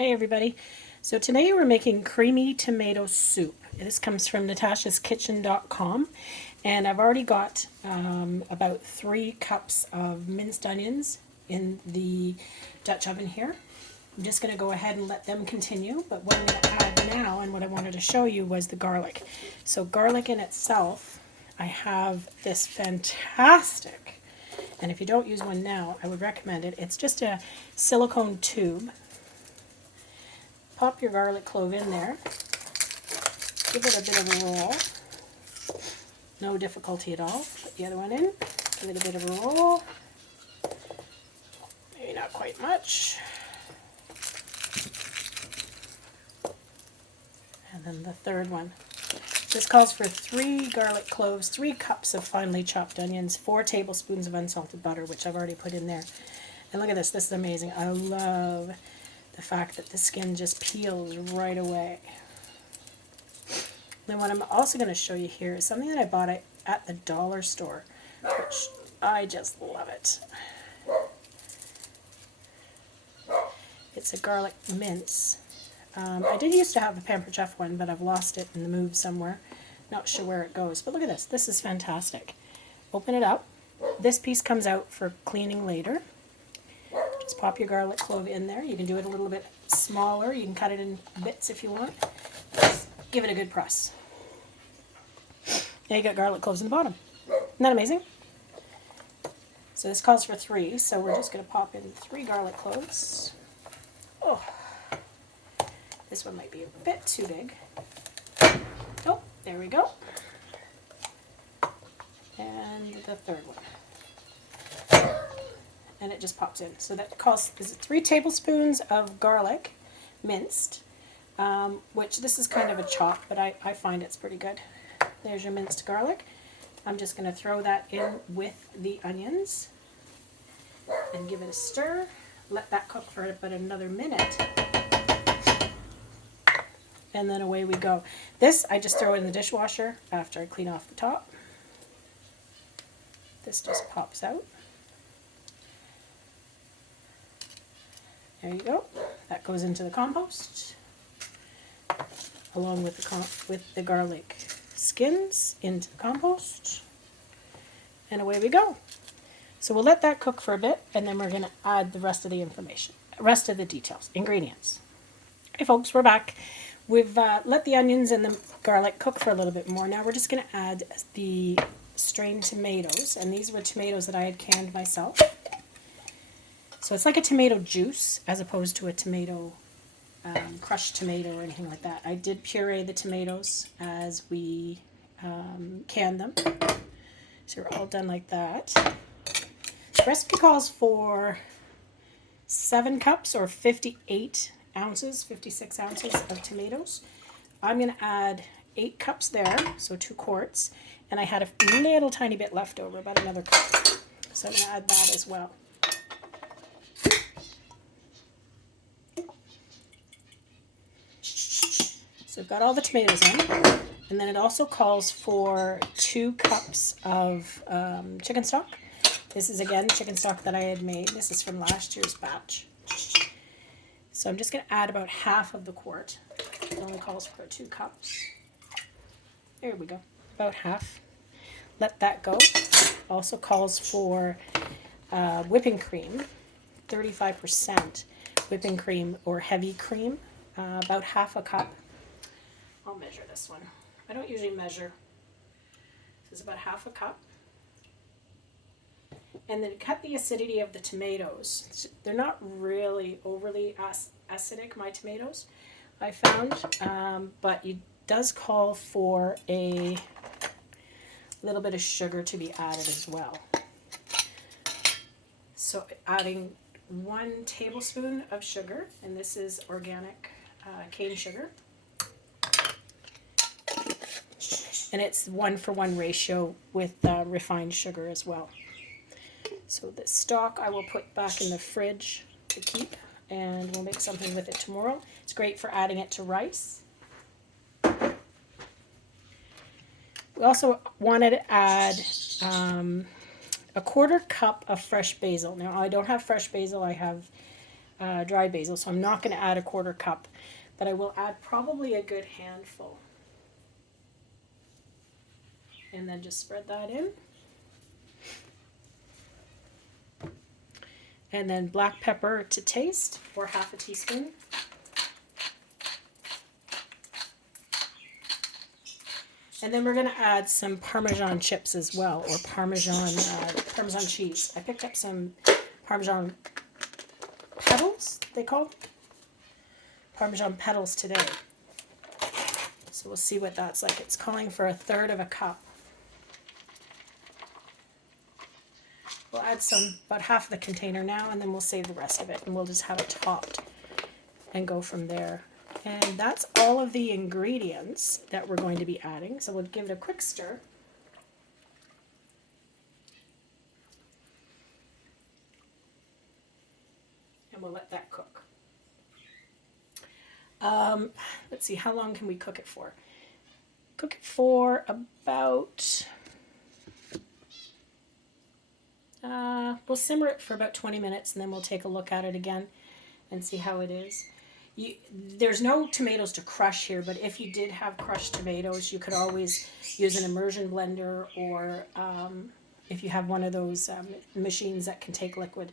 Hey everybody. So today we're making creamy tomato soup. This comes from natashaskitchen.com, and I've already got about 3 cups of minced onions in the Dutch oven here. I'm just going to go ahead and let them continue, but what I'm going to add now and what I wanted to show you was the garlic. So garlic in itself, I have this fantastic, and if you don't use one now, I would recommend it. It's just a silicone tube. Pop your garlic clove in there, give it a bit of a roll, no difficulty at all. Put the other one in, give it a bit of a roll, maybe not quite much. And then the third one. This calls for 3 garlic cloves, 3 cups of finely chopped onions, 4 tablespoons of unsalted butter, which I've already put in there. And look at this is amazing. I love the fact that the skin just peels right away. Then what I'm also going to show you here is something that I bought at the dollar store, which I just love it. It's a garlic mince. I did used to have a Pampered Chef one, but I've lost it in the move somewhere. Not sure where it goes, but look at this. This is fantastic. Open it up. This piece comes out for cleaning later. Just pop your garlic clove in there. You can do it a little bit smaller. You can cut it in bits if you want. Just give it a good press. Now you got garlic cloves in the bottom. Isn't that amazing? So this calls for 3, so we're just going to pop in 3 garlic cloves. Oh, this one might be a bit too big. Oh, there we go. And the third one. And it just pops in. So that is 3 tablespoons of garlic, minced, which this is kind of a chop, but I find it's pretty good. There's your minced garlic. I'm just going to throw that in with the onions and give it a stir. Let that cook for about another minute. And then away we go. This I just throw in the dishwasher after I clean off the top. This just pops out. There you go. That goes into the compost, along with the garlic skins into the compost, and away we go. So we'll let that cook for a bit, and then we're going to add the rest of the information, rest of the details, ingredients. Hey folks, we're back. We've let the onions and the garlic cook for a little bit more. Now we're just going to add the strained tomatoes, and these were tomatoes that I had canned myself. So it's like a tomato juice as opposed to a tomato, crushed tomato or anything like that. I did puree the tomatoes as we canned them. So we're all done like that. The recipe calls for 7 cups or 58 ounces, 56 ounces of tomatoes. I'm going to add 8 cups there, so 2 quarts. And I had a little tiny bit left over, about another cup. So I'm going to add that as well. So I've got all the tomatoes in, and then it also calls for 2 cups of chicken stock. This is again chicken stock that I had made. This is from last year's batch. So I'm just going to add about half of the quart. It only calls for 2 cups. There we go, about half. Let that go. Also calls for whipping cream, 35% whipping cream or heavy cream, about half a cup. I'll measure this one. I don't usually measure. This is about half a cup. And then cut the acidity of the tomatoes. They're not really overly acidic, my tomatoes, I found, but it does call for a little bit of sugar to be added as well. So adding 1 tablespoon of sugar, and this is organic cane sugar. And it's 1-for-1 ratio with refined sugar as well. So the stock I will put back in the fridge to keep, and we'll make something with it tomorrow. It's great for adding it to rice. We also wanted to add a 1/4 cup of fresh basil. Now I don't have fresh basil, I have dried basil, so I'm not going to add a 1/4 cup, but I will add probably a good handful. And then just spread that in. And then black pepper to taste, or 1/2 teaspoon. And then we're going to add some Parmesan chips as well, or Parmesan cheese. I picked up some Parmesan petals, they call them. Parmesan petals today. So we'll see what that's like. It's calling for 1/3 cup. We'll add about half of the container now, and then we'll save the rest of it, and we'll just have it topped and go from there. And that's all of the ingredients that we're going to be adding. So we'll give it a quick stir. And we'll let that cook. Let's see, how long can we cook it for? Cook it for about... we'll simmer it for about 20 minutes, and then we'll take a look at it again and see how it is. There's no tomatoes to crush here, but if you did have crushed tomatoes, you could always use an immersion blender, or if you have one of those machines that can take liquid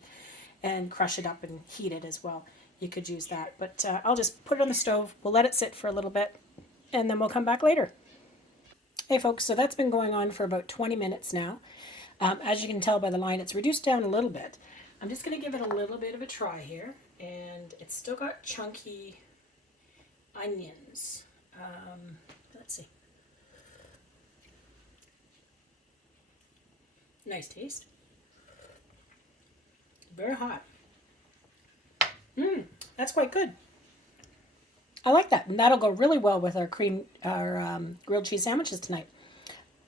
and crush it up and heat it as well, you could use that. But I'll just put it on the stove. We'll let it sit for a little bit, and then we'll come back later. Hey folks, so that's been going on for about 20 minutes now. As you can tell by the line, it's reduced down a little bit. I'm just going to give it a little bit of a try here, and it's still got chunky onions. Let's see. Nice taste. Very hot. That's quite good. I like that, and that'll go really well with our grilled cheese sandwiches tonight.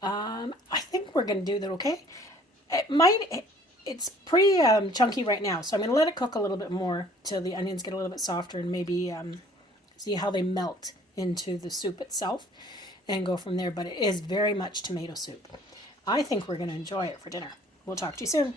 I think we're going to do that okay. It's pretty chunky right now, so I'm going to let it cook a little bit more till the onions get a little bit softer, and maybe see how they melt into the soup itself and go from there. But it is very much tomato soup. I think we're going to enjoy it for dinner. We'll talk to you soon.